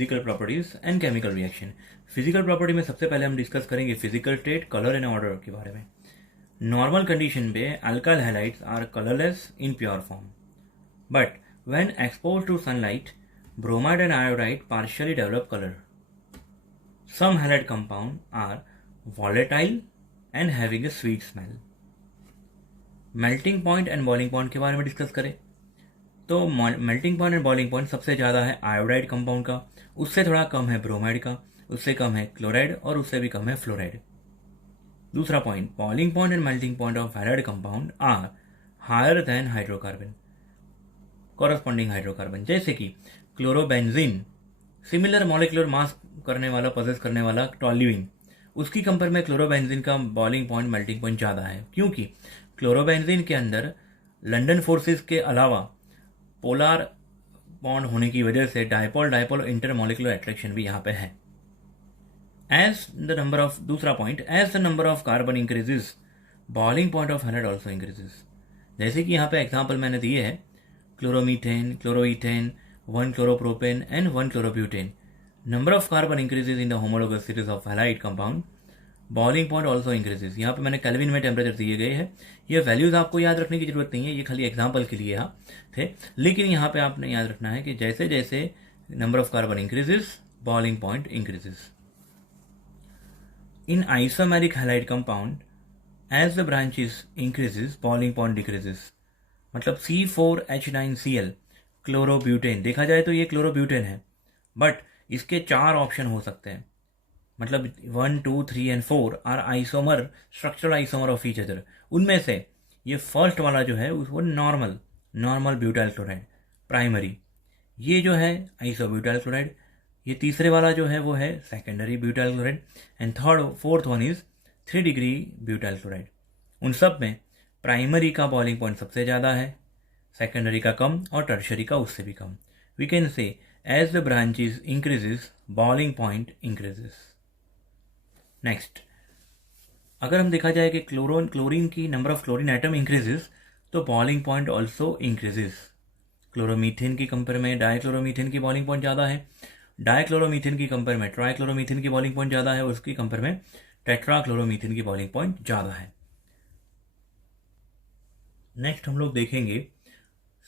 Physical properties and chemical reaction. Physical property में सबसे पहले हम डिस्कस करेंगे physical state, colour and order के बारे में। नॉर्मल कंडीशन पे alkyl halides are colourless in pure form, but when exposed to sunlight bromide and iodide partially develop color. Some halide compounds are volatile and having a sweet smell. Melting point and boiling point के बारे में discuss करें तो melting point and boiling point सबसे ज़्यादा है iodide compound का, उससे थोड़ा कम है ब्रोमाइड का, उससे कम है क्लोराइड और उससे भी कम है फ्लोराइड। दूसरा point, boiling point and melting point of halide compound are higher than hydrocarbon, corresponding hydrocarbon, जैसे कि क्लोरोबेंजीन सिमिलर मॉलिक्यूलर मास करने वाला पोजेस करने वाला टॉल्यूइन, उसकी कंपेयर में क्लोरोबेंजीन का बॉइलिंग पॉइंट मेल्टिंग पॉइंट ज़्यादा है, क्योंकि क्लोरोबेंजीन के अंदर लंदन फोर्सेस के अलावा पोलर बॉन्ड होने की वजह से डायपोल डायपोल इंटरमॉलिक्यूलर अट्रैक्शन भी यहाँ पे है। एज द नंबर ऑफ, दूसरा point, as the number of carbon increases boiling point of halide also increases. जैसे कि यहाँ पे एग्जाम्पल मैंने दिए है, chloromethane, chloroethane, 1 chloropropane and 1 chloroputane. Number of carbon increases in the homologous series of halide compound. Boiling point also increases. यहाँ पे मैंने केल्विन में टेम्परेचर दिए गए हैं, ये वैल्यूज आपको याद रखने की जरूरत नहीं है, ये खाली एग्जांपल के लिए यहाँ थे, लेकिन यहाँ पे आपने याद रखना है कि जैसे जैसे number of carbon increases boiling point increases. In isomeric halide compound as the branches increases boiling point decreases. मतलब C4H9Cl क्लोरोब्यूटेन, देखा जाए तो ये क्लोरोब्यूटेन है, बट इसके 4 ऑप्शन हो सकते हैं, मतलब 1, 2, 3 and 4 are isomer, structural isomer of each other. उनमें से ये फर्स्ट वाला जो है वो नॉर्मल ब्यूटाइल क्लोराइड प्राइमरी, ये जो है आइसोब्यूटाइल क्लोराइड, ये तीसरे वाला जो है वो है secondary butyl chloride, and fourth one is 3 degree butyl chloride. उन सब में प्राइमरी का बॉइलिंग पॉइंट सबसे ज़्यादा है, सेकेंडरी का कम और टर्शरी का उससे भी कम। We can say as the branches increases boiling point increases. Next, अगर हम देखा जाए कि क्लोरीन की number of chlorine atom increases तो boiling point also increases. Chloromethane की कंपेयर में डाइक्लोरोमीथेन की बॉइलिंग पॉइंट ज़्यादा है, डाइक्लोरोमीथेन की कंपेयर में ट्राइक्लोरोमीथेन की बॉइलिंग पॉइंट ज़्यादा है, उसकी कंपेयर में टेट्राक्लोरोमीथेन की बॉइलिंग पॉइंट ज़्यादा है। नेक्स्ट हम लोग देखेंगे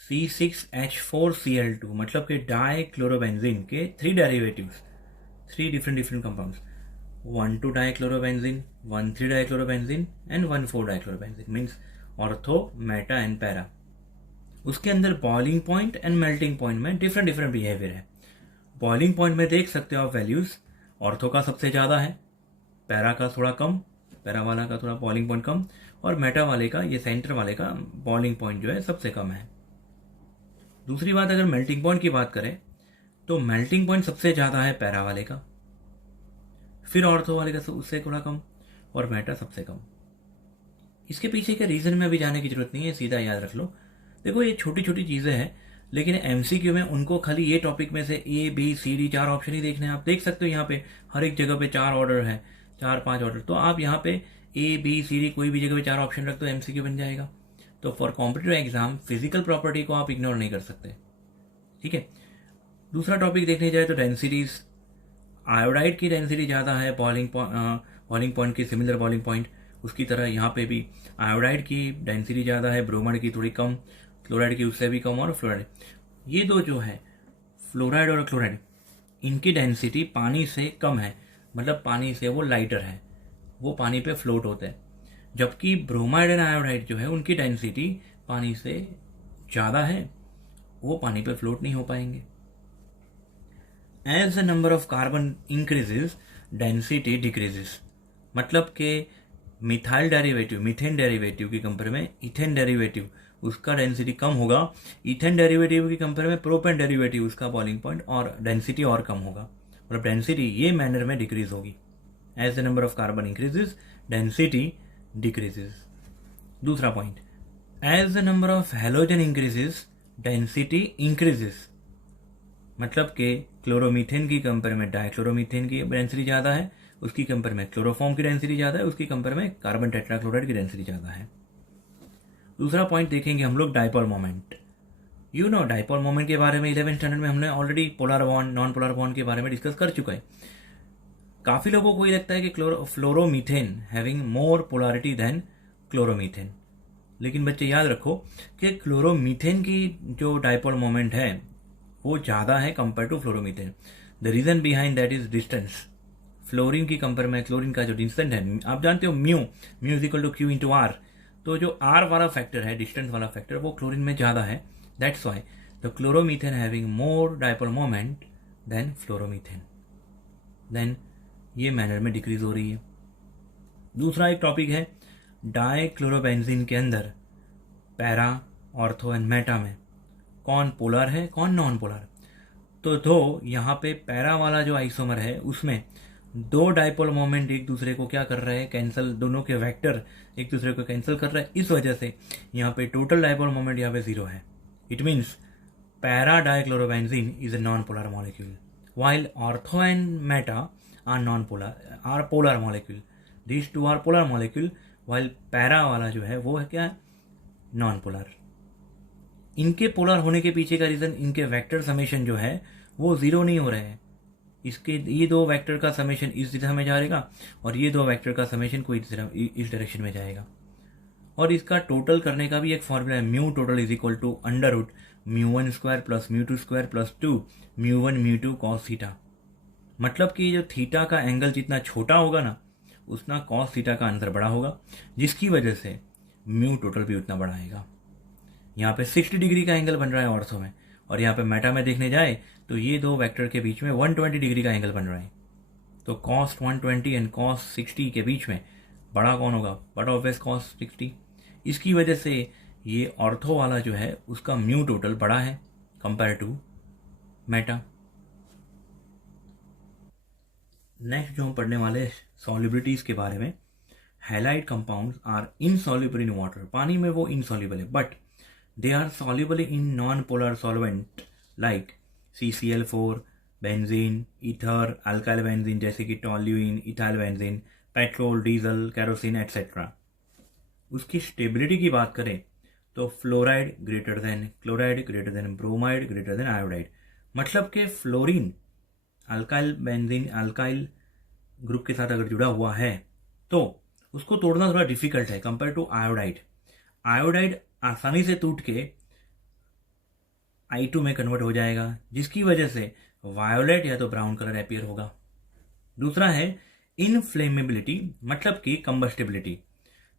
C6H4Cl2, मतलब कि डाइक्लोरोबेंजीन के 3 derivatives, 3 different compounds, 1,2 dichlorobenzene, 1,3 dichlorobenzene and 1,4 dichlorobenzene, means ortho, Meta and para. उसके अंदर boiling point and melting point में डिफरेंट बिहेवियर है। बॉइलिंग पॉइंट में देख सकते हो आप वैल्यूज, ऑर्थो का सबसे ज़्यादा है, पैरा का थोड़ा कम, पैरा वाला का थोड़ा बॉइलिंग पॉइंट कम, और मेटा वाले का, ये सेंटर वाले का बॉइलिंग पॉइंट जो है सबसे कम है। दूसरी बात, अगर मेल्टिंग पॉइंट की बात करें तो मेल्टिंग पॉइंट सबसे ज़्यादा है पैरा वाले का, फिर ऑर्थो वाले का उससे थोड़ा कम, और मेटा सबसे कम। इसके पीछे के रीज़न में अभी जाने की जरूरत नहीं है, सीधा याद रख लो। देखो ये छोटी छोटी चीज़ें हैं, लेकिन MCQ में उनको खाली ये टॉपिक में से ABCD 4 ऑप्शन ही देखने हैं। आप देख सकते हो यहाँ पे हर एक जगह पे 4 ऑर्डर है, 4-5 ऑर्डर, तो आप यहाँ पे ABCD कोई भी जगह पे 4 ऑप्शन रख दो, MCQ बन जाएगा। तो for competitive exam physical property को आप इग्नोर नहीं कर सकते, ठीक है। दूसरा टॉपिक देखने जाए तो डेंसिटीज, आयोडाइड की डेंसिटी ज़्यादा है बॉइलिंग पॉइंट की, सिमिलर बॉइलिंग पॉइंट, उसकी तरह यहाँ पे भी आयोडाइड की डेंसिटी ज़्यादा है, ब्रोमाइड की थोड़ी कम, क्लोराइड की उससे भी कम, और फ्लोराइड, ये दो जो है फ्लोराइड और क्लोराइड, इनकी डेंसिटी पानी से कम है, मतलब पानी से वो लाइटर है, वो पानी पे फ्लोट होते हैं, जबकि ब्रोमाइड एंड आयोडाइड जो है उनकी डेंसिटी पानी से ज़्यादा है, वो पानी पे फ्लोट नहीं हो पाएंगे। As the number of carbon increases density decreases, मतलब कि मिथाइल डेरिवेटिव, मीथेन डेरिवेटिव की कंपेयर में इथेन डेरिवेटिव, उसका डेंसिटी कम होगा, इथेन डेरिवेटिव की कंपेयर में प्रोपेन डेरिवेटिव, उसका बॉइलिंग पॉइंट और डेंसिटी और कम होगा, मतलब डेंसिटी ये मैनर में डिक्रीज होगी। As the number of carbon increases density decreases. दूसरा point, as the number of halogen increases density increases, मतलब कि क्लोरोमीथेन की कंपेयर में डाइक्लोरोमीथेन की डेंसिटी ज़्यादा है, उसकी कंपेयर में क्लोरोफॉर्म की डेंसिटी ज़्यादा है, उसकी कंपेयर में कार्बन टेट्राक्लोराइड की डेंसिटी ज़्यादा है। दूसरा पॉइंट देखेंगे हम लोग dipole moment. You know dipole moment के बारे में 11th स्टैंडर्ड में हमने already polar bond non polar bond के बारे में डिस्कस कर चुका है। काफ़ी लोगों को ये लगता है कि fluoromethane having more polarity than chloromethane, लेकिन बच्चे याद रखो कि क्लोरोमीथेन की जो डाइपोल मोमेंट है वो ज़्यादा है compare to fluoromethane. The reason behind that is distance. Fluorine की कंपेयर में क्लोरीन का जो डिस्टेंस है, आप जानते हो mu is equal to Q into R, तो जो आर वाला फैक्टर है, डिस्टेंस वाला फैक्टर, वो क्लोरीन में ज़्यादा है। That's why the chloromethane having more dipole moment than fluoromethane. Then ये मैनर में डिक्रीज हो रही है। दूसरा एक टॉपिक है डाइक्लोरोबेंजीन के अंदर पैरा, ऑर्थो एंड मेटा में कौन पोलर है कौन नॉन पोलर। तो यहाँ पे पैरा वाला जो आइसोमर है उसमें दो डाइपोल मोमेंट एक दूसरे को क्या कर रहे हैं, कैंसिल, दोनों के वेक्टर एक दूसरे को कैंसिल कर रहे हैं। इस वजह से यहाँ पे टोटल डाइपोल मोमेंट यहाँ पे 0 है। It means para dichlorobenzene is a non polar molecule while ortho and meta are polar molecule. These two are polar molecule while para वाला जो है वो है क्या, नॉन पोलर। इनके पोलर होने के पीछे का रीजन इनके वेक्टर समेशन जो है वो 0 नहीं हो रहे हैं। इसके ये दो वेक्टर का समेशन इस दिशा में जाएगा और ये दो वेक्टर का समेशन कोई इस डायरेक्शन में जाएगा। और इसका टोटल करने का भी एक फॉर्मूला है, mu total is equal to under root म्यू1 स्क्वायर प्लस म्यू2 स्क्वायर प्लस 2 म्यू1 म्यू2 कॉस थीटा। मतलब कि जो थीटा का एंगल जितना छोटा होगा ना उतना कॉस थीटा का आंसर बड़ा होगा, जिसकी वजह से म्यू टोटल भी उतना बड़ा आएगा। यहाँ पे 60 डिग्री का एंगल बन रहा है ऑर्थो में, और यहाँ पे मेटा में देखने जाए तो ये दो वेक्टर के बीच में 120 डिग्री का एंगल बन रहा है। तो कॉस 120 एंड कॉस 60 के बीच में बड़ा कौन होगा, बड़ा ऑब्वियस कॉस 60। इसकी वजह से ये ऑर्थो वाला जो है उसका म्यू टोटल बड़ा है कंपेयर टू मेटा। नेक्स्ट जो हम पढ़ने वाले सॉल्युबिलिटीज के बारे में, halide compounds are insoluble in water. पानी में वो इनसॉल्युबल है, but they are soluble in non polar solvent like CCl4, benzene, ether, alkyl benzene जैसे कि toluene, ethyl benzene, petrol, diesel, kerosene etcetera. उसकी स्टेबिलिटी की बात करें तो fluoride greater than chloride greater than bromide greater than iodide. मतलब कि fluorine alkyl benzene alkyl group के साथ अगर जुड़ा हुआ है तो उसको तोड़ना थोड़ा डिफिकल्ट है कंपेयर टू आयोडाइड। आयोडाइड आसानी से टूट के I2 में कन्वर्ट हो जाएगा, जिसकी वजह से वायोलेट या तो ब्राउन कलर अपीयर होगा। दूसरा है इनफ्लेमेबिलिटी, मतलब कि combustibility.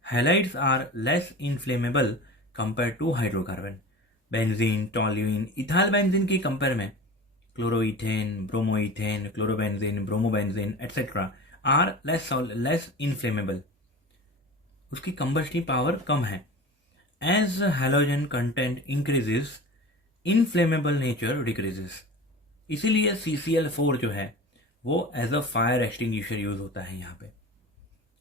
Halides are less inflammable compare to hydrocarbon. Benzene, toluene, ethyl benzene की कंपेयर में chloroethane, bromoethane, chlorobenzene, bromobenzene etcetera are less inflammable. उसकी कंबस्टिव पावर कम है। As halogen content increases inflammable nature decreases. इसीलिए CCl4 जो है वो as a fire extinguisher use होता है यहाँ पे।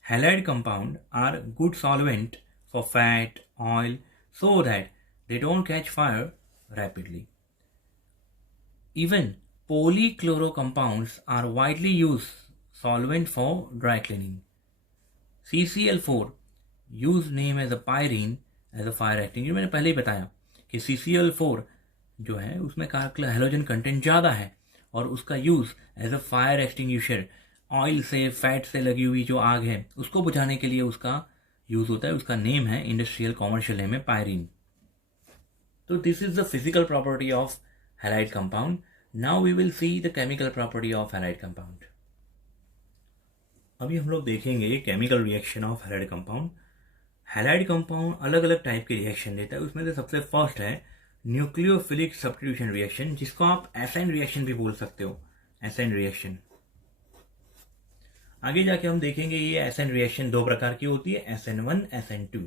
Halide compound are good solvent for fat, oil, so that they don't catch fire rapidly. Even polychloro compounds are widely used solvent for dry cleaning. CCl4 use name as a pyrene as a fire extinguisher। मैंने पहले ही बताया कि CCl4 जो है उसमें halogen content ज़्यादा है और उसका use as a fire extinguisher, oil से फैट से लगी हुई जो आग है उसको बुझाने के लिए उसका यूज होता है। उसका नेम है, इंडस्ट्रियल कॉमर्शियल नेम है, पायरीन। तो this is the physical property of halide compound. Now we will see the chemical property of halide compound. अभी हम लोग देखेंगे chemical reaction of halide compound. Halide compound अलग अलग टाइप के रिएक्शन देता है। उसमें से सबसे फर्स्ट है न्यूक्लियोफिलिक सब्स्टिट्यूशन रिएक्शन, जिसको आप एसाइन रिएक्शन भी बोल सकते हो, एसाइन रिएक्शन। आगे जाके हम देखेंगे ये एसएन रिएक्शन दो प्रकार की होती है, SN1, SN2।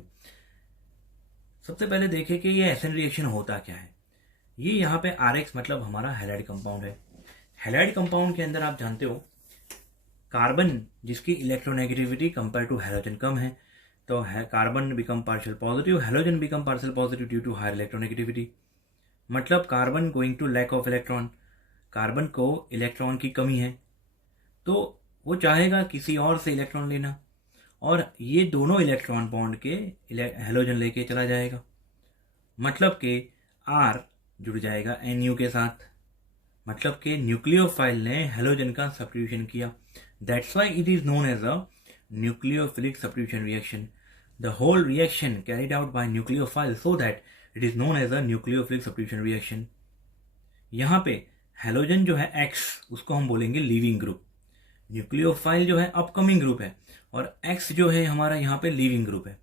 सबसे पहले देखें कि ये एसएन रिएक्शन होता क्या है। ये यहाँ पे RX मतलब हमारा हैलाइड कंपाउंड है। हैलाइड कंपाउंड के अंदर आप जानते हो कार्बन जिसकी इलेक्ट्रोनेगेटिविटी कंपेयर टू हैलोजन कम है, तो carbon become partial positive, halogen become partial positive due to higher electronegativity. मतलब carbon going to lack of electron, carbon को इलेक्ट्रॉन की कमी है तो वो चाहेगा किसी और से इलेक्ट्रॉन लेना, और ये दोनों इलेक्ट्रॉन बॉन्ड के हैलोजन लेके चला जाएगा। मतलब कि R जुड़ जाएगा Nu के साथ, मतलब कि न्यूक्लियोफाइल ने हेलोजन का सब्स्टिट्यूशन किया। That's why it is known as a nucleophilic substitution reaction. The whole reaction carried out by nucleophile so that it is known as a nucleophilic substitution reaction. यहाँ पे halogen जो है X, उसको हम बोलेंगे leaving group, nucleophile जो है upcoming group है, और X जो है हमारा यहाँ पे लीविंग ग्रुप है।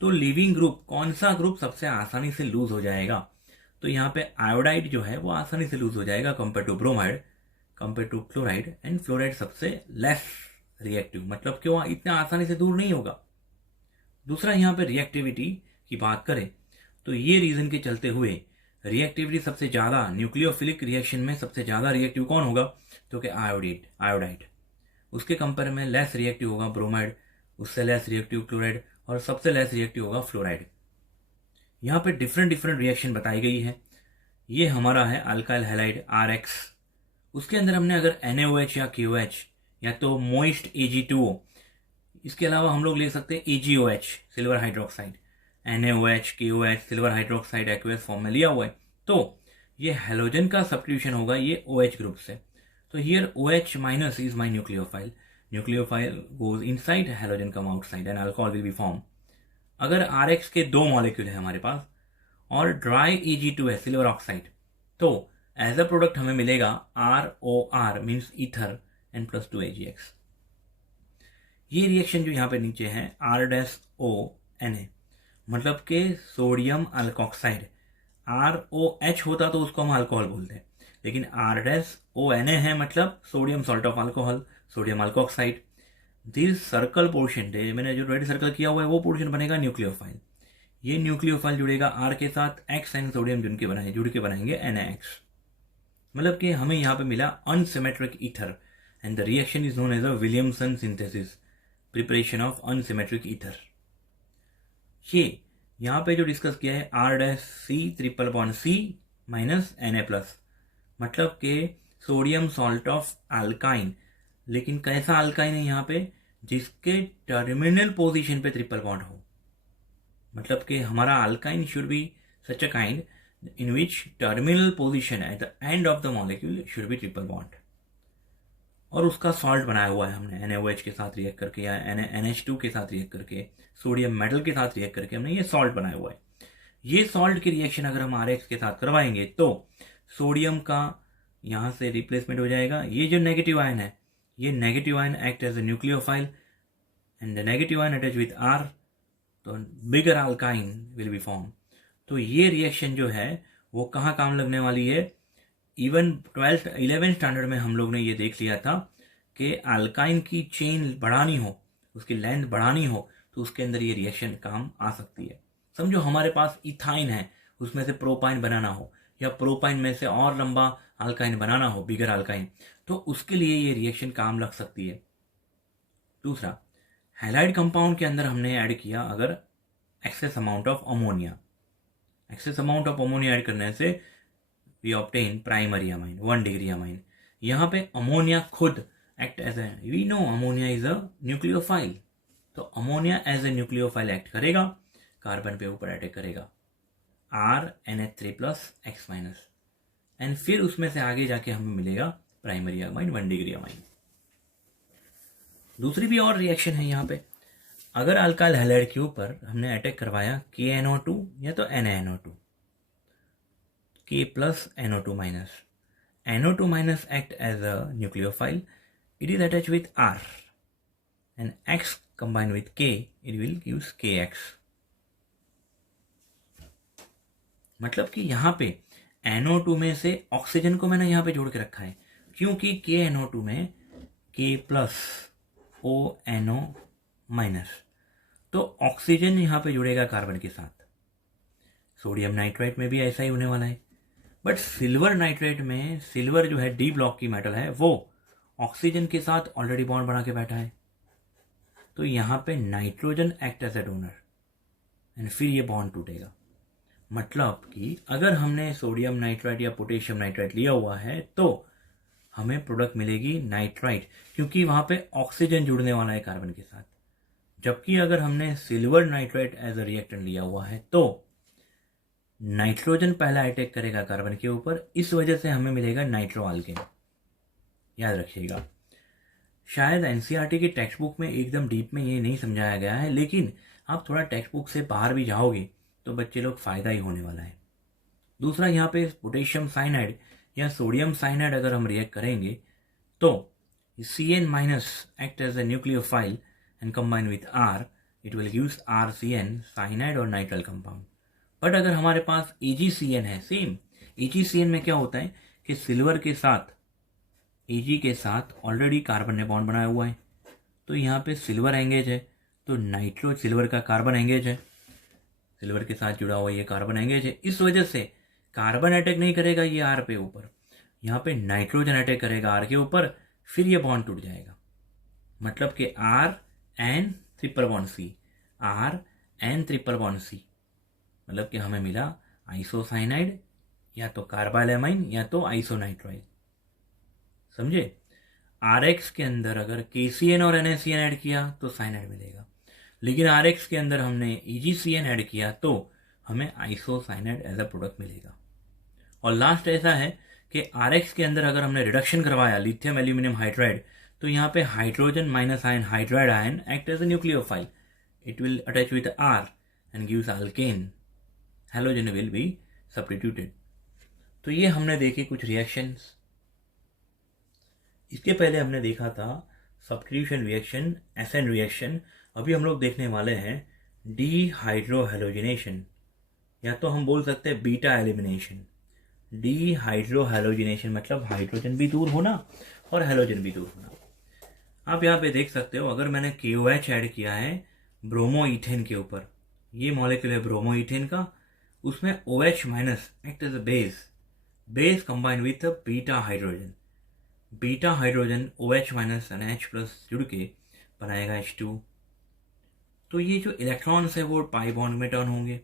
तो लीविंग ग्रुप, कौन सा ग्रुप सबसे आसानी से लूज हो जाएगा? तो यहाँ पे आयोडाइड जो है वो आसानी से लूज हो जाएगा compare to bromide, compare to chloride, and fluoride सबसे लेस रिएक्टिव, मतलब कि वो इतना आसानी से दूर नहीं होगा। दूसरा, यहाँ पे रिएक्टिविटी की बात करें तो ये रीजन के चलते हुए रिएक्टिविटी सबसे ज्यादा न्यूक्लियोफिलिक रिएक्शन में सबसे ज्यादा रिएक्टिव कौन होगा? तो कि आयोडाइड। उसके कंपेयर में लेस रिएक्टिव होगा ब्रोमाइड, उससे लेस रिएक्टिव क्लोराइड, और सबसे लेस रिएक्टिव होगा फ्लोराइड। यहाँ पे डिफरेंट रिएक्शन बताई गई है। ये हमारा है अल्काइल हैलाइड RX, उसके अंदर हमने अगर NaOH या KOH या तो मोइस्ट Ag2O, इसके अलावा हम लोग ले सकते हैं AgOH silver hydroxide, NaOH KOH silver hydroxide aqueous form में लिया हुआ है, तो ये हेलोजन का सब्स्टिट्यूशन होगा ये OH ग्रुप से। तो here OH minus is my nucleophile goes inside, halogen come outside and alcohol will be form. अगर RX के 2 मॉलिक्यूल है हमारे पास और ड्राई Ag2 है सिल्वर ऑक्साइड, तो एज अ प्रोडक्ट हमें मिलेगा ROR means ether and plus 2 AgX। ये रिएक्शन जो यहाँ पे नीचे है R-ONA, मतलब के सोडियम अल्कोक्साइड। ROH होता तो उसको हम अल्कोहल बोलते हैं, लेकिन R-ONA है मतलब sodium salt of alcohol, sodium alkoxide. This circle portion, मैंने जो रेड सर्कल किया हुआ है वो पोर्शन बनेगा न्यूक्लियोफाइल। ये न्यूक्लियोफाइल जुड़ेगा R के साथ, X एंड सोडियम जुड़ के बनाएंगे NaX, मतलब कि हमें यहाँ पे मिला unsymmetric ether, and the reaction is known as a Williamson synthesis, preparation of unsymmetric ether. ये यहाँ पे जो डिस्कस किया है R-C≡C माइनस Na+, मतलब के सोडियम सॉल्ट ऑफ अल्काइन, लेकिन कैसा अल्काइन है यहाँ पे? जिसके टर्मिनल पोजीशन पे ट्रिपल बॉन्ड हो, मतलब कि हमारा alkyne should be such a kind in which terminal position at the end of the molecule should be triple bond। और उसका सॉल्ट बनाया हुआ है हमने NaOH के साथ रिएक्ट करके या NH2 के साथ रिएक्ट करके, सोडियम मेटल के साथ रिएक्ट करके हमने ये सॉल्ट बनाया हुआ है। ये सॉल्ट की रिएक्शन अगर हम RX के साथ करवाएंगे तो सोडियम का यहाँ से रिप्लेसमेंट हो जाएगा। ये जो नेगेटिव आयन है, ये negative ion act as a nucleophile and the negative ion attach with R, तो bigger alkyne will be form. तो ये रिएक्शन जो है वो कहाँ काम लगने वाली है? इवन 11th स्टैंडर्ड में हम लोग ने ये देख लिया था कि अल्काइन की चेन बढ़ानी हो, उसकी लेंथ बढ़ानी हो, तो उसके अंदर ये रिएक्शन काम आ सकती है। समझो हमारे पास इथाइन है, उसमें से प्रोपाइन बनाना हो, या प्रोपाइन में से और लंबा अल्काइन बनाना हो, बिगर अल्काइन, तो उसके लिए ये रिएक्शन काम लग सकती है। दूसरा, हैलाइड कंपाउंड के अंदर हमने ऐड किया अगर excess amount of ammonia, excess amount of ammonia add करने से we obtain primary amine, 1 degree amine. यहाँ पे अमोनिया खुद act as a, we know ammonia is a nucleophile, तो ammonia as a nucleophile act करेगा, carbon पे ऊपर attack करेगा, RNH3+X-, एंड फिर उसमें से आगे जाके हमें मिलेगा प्राइमरी अमाइन, 1 डिग्री अमाइन। दूसरी भी और रिएक्शन है यहाँ पे, अगर अल्काइल हैलाइड के ऊपर हमने अटैक करवाया KNO2 या तो NaNO2, K+NO2-, NO2- act as a nucleophile, it is attached with R, and X combined with K, it will gives KX। मतलब कि यहाँ पे NO2 में से ऑक्सीजन को मैंने यहाँ पे जोड़ के रखा है, क्योंकि KNO2 में K+ONO-, तो ऑक्सीजन यहाँ पे जुड़ेगा कार्बन के साथ। सोडियम नाइट्राइट में भी ऐसा ही होने वाला है, बट सिल्वर नाइट्रेट में सिल्वर जो है डी ब्लॉक की मेटल है, वो ऑक्सीजन के साथ ऑलरेडी बॉन्ड बना के बैठा है, तो यहाँ पे nitrogen act as a donor and फिर ये बॉन्ड टूटेगा। मतलब कि अगर हमने सोडियम नाइट्राइट या पोटेशियम नाइट्राइट लिया हुआ है तो हमें प्रोडक्ट मिलेगी नाइट्राइट, क्योंकि वहां पे ऑक्सीजन जुड़ने वाला है कार्बन के साथ। जबकि अगर हमने silver nitrite as a reactant लिया हुआ है तो नाइट्रोजन पहला अटैक करेगा कार्बन के ऊपर, इस वजह से हमें मिलेगा नाइट्रो अल्केन। याद रखिएगा, शायद एनसीईआरटी की टेक्स्ट बुक में एकदम डीप में ये नहीं समझाया गया है, लेकिन आप थोड़ा टेक्स्ट बुक से बाहर भी जाओगे तो बच्चे लोग फायदा ही होने वाला है। दूसरा, यहाँ पे पोटेशियम साइनाइड या सोडियम साइनाइड अगर हम रिएक्ट करेंगे तो Cn minus act as a nucleophile and combine with R, it will gives RCN cyanide और नाइट्रल कंपाउंड। बट अगर हमारे पास AgCN है, सेम AgCN में क्या होता है कि सिल्वर के साथ Ag के साथ ऑलरेडी कार्बन ने बॉन्ड बनाया हुआ है, तो यहाँ पे सिल्वर एंगेज है, तो नाइट्रो सिल्वर का कार्बन एंगेज है, सिल्वर के साथ जुड़ा हुआ ये कार्बन एंगेज है, इस वजह से कार्बन अटैक नहीं करेगा ये आर पे ऊपर, यहाँ पे नाइट्रोजन अटैक करेगा आर के ऊपर, फिर ये बॉन्ड टूट जाएगा। मतलब कि R N triple bond C, R N triple bond C, मतलब कि हमें मिला आइसोसाइनाइड या तो कार्बाइलएमाइन या तो आइसोनाइट्राइल। समझे? आरएक्स के अंदर अगर केसीएन और एनएसीएन ऐड किया तो साइनाइड मिलेगा, लेकिन आरएक्स के अंदर हमने ईजीसीएन ऐड किया तो हमें आइसोसाइनाइड एज अ प्रोडक्ट मिलेगा। और लास्ट ऐसा है कि आरएक्स के अंदर अगर हमने रिडक्शन करवाया लिथियम एल्यूमिनियम हाइड्राइड, तो यहाँ पे hydrogen minus ion hydride ion act as a nucleophile, it will attach with R and gives alkane, halogen will be substituted. तो ये हमने देखे कुछ रिएक्शंस। इसके पहले हमने देखा था सब्स्टिट्यूशन रिएक्शन, एसएन रिएक्शन। अभी हम लोग देखने वाले हैं डीहाइड्रोहैलोजिनेशन, या तो हम बोल सकते हैं बीटा एलिमिनेशन। डीहाइड्रोहैलोजिनेशन मतलब हाइड्रोजन भी दूर होना और हैलोजन भी दूर होना। आप यहाँ पे देख सकते हो, अगर मैंने KOH ऐड किया है ब्रोमो इथेन के ऊपर, ये मॉलिक्यूल है ब्रोमो इथेन का, उसमें OH minus act as a base combine with beta hydrogen, beta hydrogen OH minus and H plus जुड़ के बनाएगा H2। तो ये जो इलेक्ट्रॉन्स है वो पाई बॉन्ड में टर्न होंगे।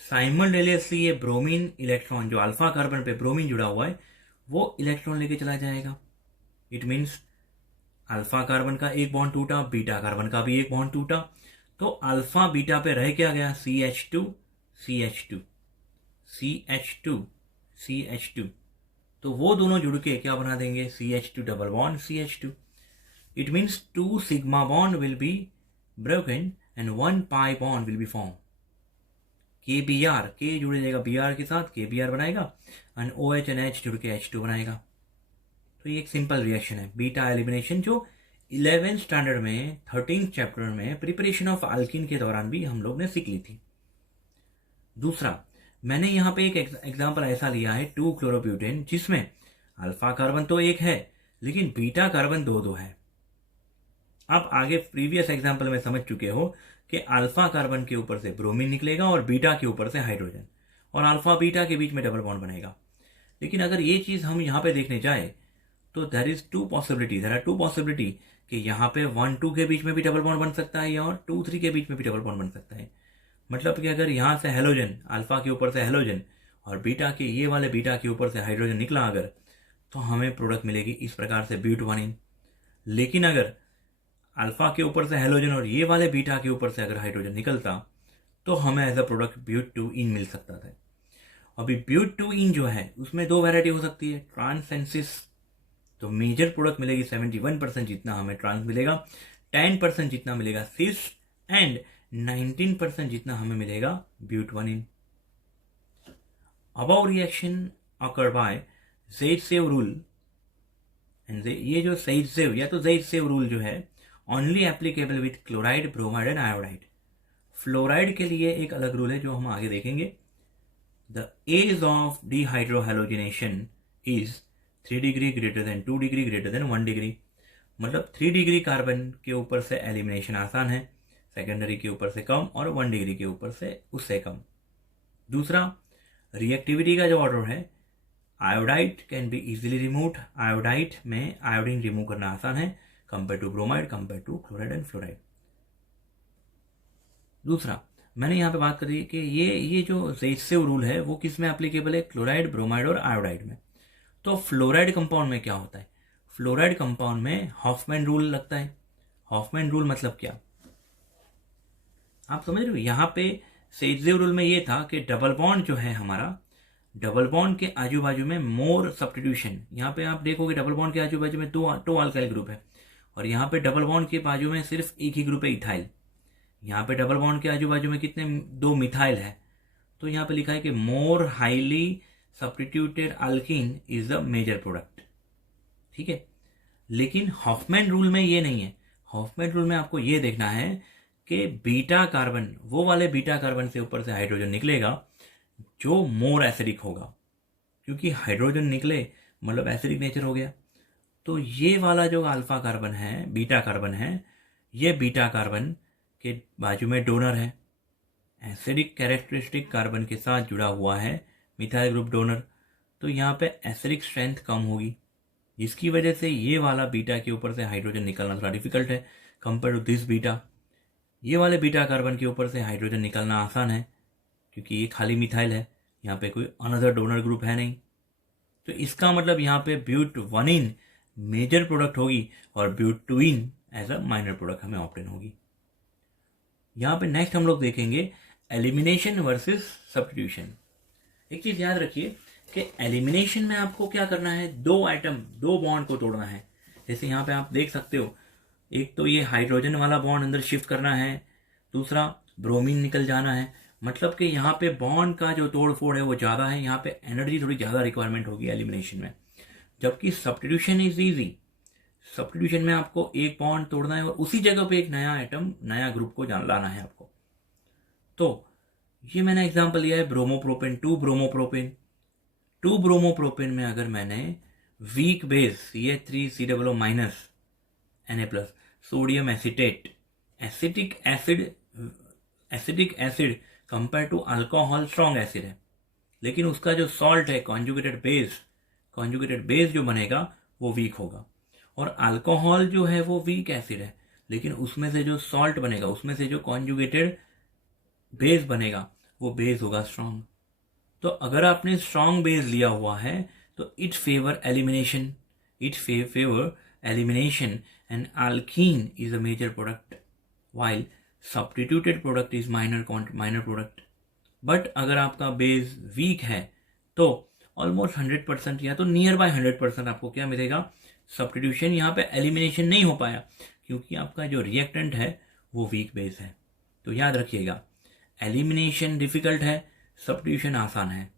साइमल्टेनियसली ये ब्रोमीन इलेक्ट्रॉन जो अल्फा कार्बन पे ब्रोमीन जुड़ा हुआ है वो इलेक्ट्रॉन लेके चला जाएगा। इट मीन्स अल्फा कार्बन का एक बॉन्ड टूटा, बीटा कार्बन का भी एक बॉन्ड टूटा, तो अल्फा बीटा पे रह क्या गया, CH2 CH2 CH2 CH2। तो वो दोनों जुड़ के क्या बना देंगे, CH2 double bond CH2। It means 2 sigma bond will be broken and 1 pi bond will be form. KBr, K जुड़ जाएगा Br के साथ, KBr बनाएगा, एंड OH एंड H जुड़ के H2 बनाएगा। तो ये एक सिंपल रिएक्शन है बीटा एलिमिनेशन, जो 11th स्टैंडर्ड में 13th चैप्टर में प्रिपरेशन ऑफ अल्किन के दौरान भी हम लोग ने सीख ली थी। दूसरा, मैंने यहाँ पे एक एग्जाम्पल ऐसा लिया है 2-क्लोरोब्यूटेन, जिसमें अल्फा कार्बन तो एक है लेकिन बीटा कार्बन दो है। आप आगे प्रीवियस एग्जाम्पल में समझ चुके हो कि अल्फा कार्बन के ऊपर से ब्रोमीन निकलेगा और बीटा के ऊपर से हाइड्रोजन, और अल्फा बीटा के बीच में डबल बॉन्ड बनेगा। लेकिन अगर ये चीज हम यहाँ पे देखने जाए तो देयर आर टू पॉसिबिलिटी कि यहाँ पे 1-2 के बीच में भी डबल बॉन्ड बन सकता है और 2-3 के बीच में भी डबल बॉन्ड बन सकता है। मतलब कि अगर यहाँ से हेलोजन, अल्फा के ऊपर से हेलोजन और बीटा के ये वाले बीटा के ऊपर से हाइड्रोजन निकला अगर, तो हमें प्रोडक्ट मिलेगी इस प्रकार से ब्यूट-1-इन। लेकिन अगर अल्फा के ऊपर से हेलोजन और ये वाले बीटा के ऊपर से अगर हाइड्रोजन निकलता तो हमें एज अ प्रोडक्ट ब्यूट-2-इन मिल सकता था। अभी ब्यूट-2-इन जो है उसमें 2 वैरायटी हो सकती है, ट्रांस एंड सिस। तो मेजर प्रोडक्ट मिलेगी 71% जितना हमें ट्रांस मिलेगा, 10% जितना मिलेगा सिस, एंड 19% जितना हमें मिलेगा ब्यूट-1-इन। Above reaction occur by Zaitsev rule, and ये जो ज़ाइत्सेव या तो ज़ाइत्सेव रूल जो है only applicable with chloride, bromide and iodide. Fluoride के लिए एक अलग रूल है जो हम आगे देखेंगे। The ease of dehydrohalogenation is 3 degree greater than 2 degree greater than 1 degree. मतलब 3 डिग्री कार्बन के ऊपर से एलिमिनेशन आसान है, सेकेंडरी के ऊपर से कम, और 1 डिग्री के ऊपर से उससे कम। दूसरा, रिएक्टिविटी का जो ऑर्डर है, iodide can be easily removed. Iodide में आयोडीन रिमूव करना आसान है compare to bromide, compare to chloride and fluoride. दूसरा, मैंने यहाँ पे बात करी कि ये जो ज़ाइत्सेव रूल है वो किस में एप्लीकेबल है, क्लोराइड, ब्रोमाइड और आयोडाइड में। तो फ्लोराइड कंपाउंड में क्या होता है, फ्लोराइड कंपाउंड में हॉफमैन रूल लगता है। हॉफमैन रूल मतलब क्या, आप समझ रहे हो, यहाँ पे सेजलेव रूल में ये था कि डबल बॉन्ड जो है हमारा, डबल बॉन्ड के आजू बाजू में मोर सब्स्टिट्यूशन, यहाँ पे आप देखोगे डबल बॉन्ड के आजू बाजू में दो अल्काइल ग्रुप है, और यहाँ पे डबल बॉन्ड के बाजू में सिर्फ एक ही ग्रुप है, इथाइल। यहाँ पे डबल बॉन्ड के आजू बाजू में कितने, 2 मिथाइल है। तो यहाँ पे लिखा है कि more highly substituted alkene is the major product. ठीक है, लेकिन हॉफमैन रूल में ये नहीं है। हॉफमैन रूल में आपको ये देखना है कि बीटा कार्बन, वो वाले बीटा कार्बन से ऊपर से हाइड्रोजन निकलेगा जो मोर एसिडिक होगा, क्योंकि हाइड्रोजन निकले मतलब एसिडिक नेचर हो गया। तो ये वाला जो अल्फा कार्बन है, बीटा कार्बन है, ये बीटा कार्बन के बाजू में डोनर है, एसिडिक कैरेक्टरिस्टिक कार्बन के साथ जुड़ा हुआ है मिथाइल ग्रुप डोनर। तो यहाँ पे एसिडिक स्ट्रेंथ कम होगी, जिसकी वजह से ये वाला बीटा के ऊपर से हाइड्रोजन निकलना थोड़ा डिफिकल्ट है कंपेयर टू दिस बीटा। ये वाले बीटा कार्बन के ऊपर से हाइड्रोजन निकलना आसान है, क्योंकि ये खाली मिथाइल है, यहाँ पे कोई अनदर डोनर ग्रुप है नहीं। तो इसका मतलब यहाँ पे ब्यूट-1 मेजर प्रोडक्ट होगी और ब्यूट-2 एज अ माइनर प्रोडक्ट हमें ऑप्टेन होगी। यहाँ पे नेक्स्ट हम लोग देखेंगे एलिमिनेशन वर्सेस सब्स्टिट्यूशन। एक चीज याद रखिए कि एलिमिनेशन में आपको क्या करना है, 2 एटम, 2 बॉन्ड को तोड़ना है। जैसे यहाँ पे आप देख सकते हो, एक तो ये हाइड्रोजन वाला बॉन्ड अंदर शिफ्ट करना है, दूसरा ब्रोमीन निकल जाना है। मतलब कि यहाँ पे बॉन्ड का जो तोड़ फोड़ है वो ज्यादा है, यहाँ पे एनर्जी थोड़ी ज्यादा रिक्वायरमेंट होगी एलिमिनेशन में। जबकि सब्स्टिट्यूशन इज इजी। सब्स्टिट्यूशन में आपको एक बॉन्ड तोड़ना है और उसी जगह पे एक नया एटम, नया ग्रुप को लाना है आपको। तो ये मैंने एग्जांपल लिया है ब्रोमोप्रोपेन, 2 ब्रोमोप्रोपेन। 2 ब्रोमोप्रोपेन में अगर मैंने weak base CH3COO- Na+, sodium acetate, acidic acid compare to alcohol strong acid है, लेकिन उसका जो सॉल्ट है कॉन्जुगेटेड बेस जो बनेगा वो वीक होगा। और अल्कोहल जो है वो वीक एसिड है, लेकिन उसमें से जो सॉल्ट बनेगा, उसमें से जो कॉन्जुगेटेड बेस बनेगा वो बेस होगा स्ट्रॉन्ग। तो अगर आपने स्ट्रॉन्ग बेस लिया हुआ है तो it favour elimination and alkene is a major product while substituted product is minor product। But अगर आपका बेस वीक है तो ऑलमोस्ट 100% या तो नियर बाय 100% आपको क्या मिलेगा, सब्स्टिट्यूशन। यहाँ पे एलिमिनेशन नहीं हो पाया क्योंकि आपका जो रिएक्टेंट है वो वीक बेस है। तो याद रखिएगा, एलिमिनेशन डिफिकल्ट है, सब्स्टिट्यूशन आसान है।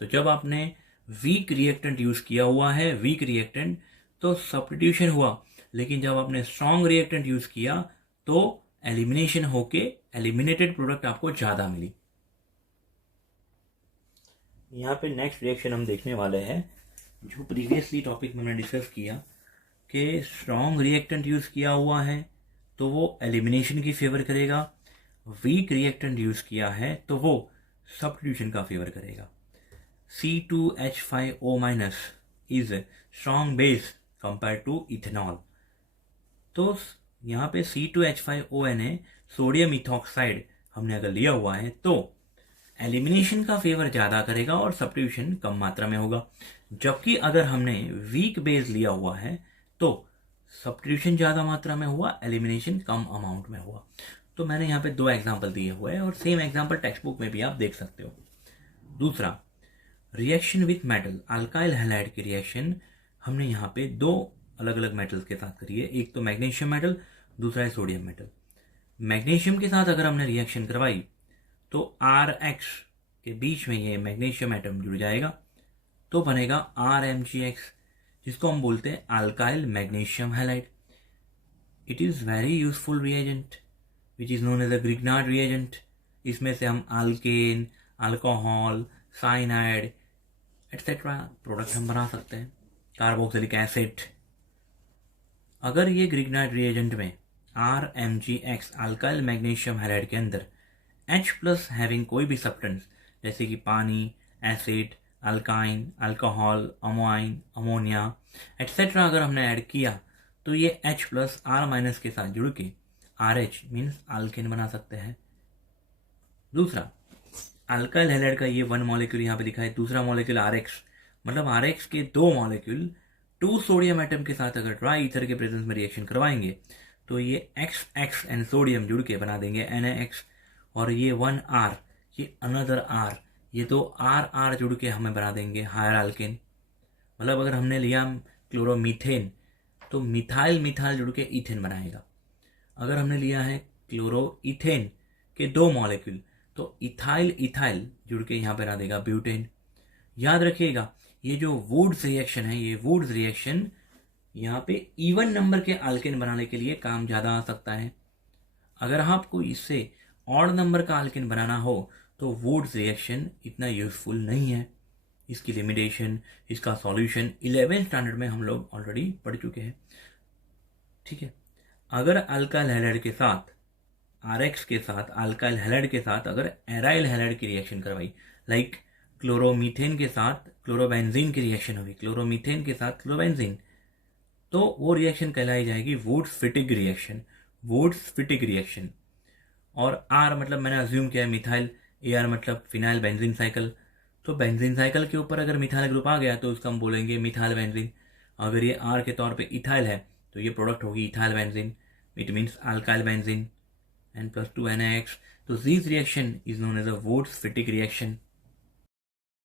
तो जब आपने वीक रिएक्टेंट यूज किया हुआ है, वीक रिएक्टेंट, तो सब्स्टिट्यूशन हुआ, लेकिन जब आपने स्ट्रॉन्ग रिएक्टेंट यूज किया तो एलिमिनेशन होके एलिमिनेटेड प्रोडक्ट आपको ज्यादा मिली। यहाँ पे नेक्स्ट रिएक्शन हम देखने वाले हैं जो प्रीवियसली टॉपिक में हमने डिस्कस किया कि स्ट्रॉन्ग रिएक्टेंट यूज किया हुआ है तो वो एलिमिनेशन की फेवर करेगा, वीक रिएक्टेंट यूज किया है तो वो सब्स्टिट्यूशन का फेवर करेगा। C2H5O- is strong base compare to ethanol. तो यहाँ पे C2H5ONa सोडियम इथॉक्साइड हमने अगर लिया हुआ है तो एलिमिनेशन का फेवर ज्यादा करेगा और सब्स्टिट्यूशन कम मात्रा में होगा। जबकि अगर हमने वीक बेस लिया हुआ है तो सब्स्टिट्यूशन ज्यादा मात्रा में हुआ, एलिमिनेशन कम अमाउंट में हुआ। तो मैंने यहाँ पे 2 एग्जाम्पल दिए हुए हैं और सेम एग्जाम्पल टेक्स्ट बुक में भी आप देख सकते हो। दूसरा, reaction with metal, alkyl halide की रिएक्शन हमने यहाँ पे 2 अलग अलग मेटल्स के साथ करी है। एक तो मैग्नीशियम मेटल, दूसरा है सोडियम मेटल। मैग्नीशियम के साथ अगर हमने रिएक्शन करवाई तो RH के बीच में ये मैग्नीशियम एटम जुड़ जाएगा तो बनेगा RMgX, जिसको हम बोलते हैं alkyl magnesium halide. It is very useful reagent which is known as a Grignard reagent. इसमें से हम alkane, alcohol, cyanide etcetera product हम बना सकते हैं, कार्बोक्सिलिक एसिड। अगर ये ग्रिग्नार्ड रिएजेंट में RMgX अल्काइल मैग्नीशियम हैलाइड के अंदर H+ हैविंग कोई भी सब्सटेंस जैसे कि पानी, acid, alkyne, alcohol, amine, ammonia etcetera अगर हमने ऐड किया तो ये H+ R- के साथ जुड़ के RH मीन्स अल्केन बना सकते हैं। दूसरा, अल्काइल हैलाइड का ये 1 मॉलिक्यूल यहाँ पे दिखा है, दूसरा मॉलिक्यूल RX, मतलब RX के 2 मॉलिक्यूल 2 सोडियम एटम के साथ अगर ड्राई ईथर के प्रेजेंस में रिएक्शन करवाएंगे तो ये XX एंड सोडियम जुड़ के बना देंगे NaX और ये 1R, ये अनदर R, ये दो R जुड़ के हमें बना देंगे हायर अल्केन। मतलब अगर हमने लिया क्लोरोमीथेन तो मिथाइल मिथाइल जुड़ के इथेन बनाएगा। अगर हमने लिया है क्लोरोइथेन के 2 मॉलिक्यूल तो इथाइल इथाइल जुड़ के यहाँ बना देगा ब्यूटेन। याद रखिएगा ये जो वुड्स रिएक्शन है, ये वुड्स रिएक्शन यहाँ पे इवन नंबर के अल्केन बनाने के लिए काम ज़्यादा आ सकता है। अगर आपको इससे ऑड नंबर का अल्केन बनाना हो तो वुड्स रिएक्शन इतना यूजफुल नहीं है। इसकी लिमिटेशन, इसका सॉल्यूशन 11th स्टैंडर्ड में हम लोग ऑलरेडी पढ़ चुके हैं। ठीक है, अगर अल्काइल हैलाइड के साथ RX के साथ अल्काइल हैलाइड के साथ अगर एराइल हैलाइड की रिएक्शन करवाई, लाइक क्लोरोमीथेन के साथ क्लोरोबेंजीन की रिएक्शन होगी, क्लोरोमीथेन के साथ क्लोरोबेंजीन, तो वो रिएक्शन कहलाई जाएगी वुड्स-फिटिग रिएक्शन, वुड्स-फिटिग रिएक्शन। और R मतलब मैंने अज्यूम किया है मिथाइल, AR मतलब फिनाइल बेंजीन साइकिल। तो बेंजीन साइकिल के ऊपर अगर मिथाइल ग्रुप आ गया तो उसका हम बोलेंगे मिथाइल बेंजीन। अगर ये R के तौर पे इथाइल है तो ये प्रोडक्ट होगी ethyl benzene, it means alkyl benzene, N+2 NaX। तो this reaction is known as a Wurtz Fittig reaction.